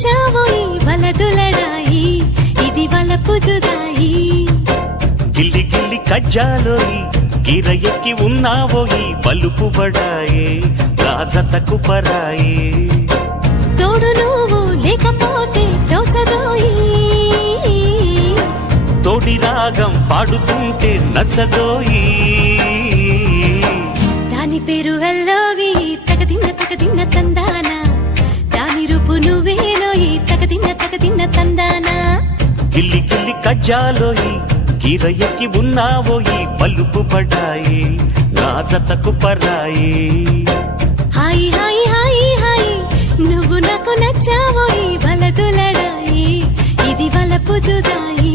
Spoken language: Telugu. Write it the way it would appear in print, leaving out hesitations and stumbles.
నచ్చావోయి వలదులడాయి ఇది వలపు జుదాయి గిల్లి గిల్లి కజ్జాలోయి గిర ఎక్కి ఉన్నావోయి బలుపు బడాయే రాజతకు పరాయే తోడు నువ్వు లేకపోతే తోచదోయి తోడి రాగం పాడుతుంటే నచ్చదోయి దాని పేరు అల్లోవి తగదిన్న తందానా దాని రూపు నువ్వేనోయి తగదిన్న తందానా గిల్లి గిల్లి కజ్జాలోయి గిర ఎక్కి ఉన్నావోయి బలుపు బడాయే రాజతకు పరాయే హాయి హాయి హాయి హాయి నువ్వు నాకు నచ్చావోయి వలదులడాయి ఇది వలపు జుదాయి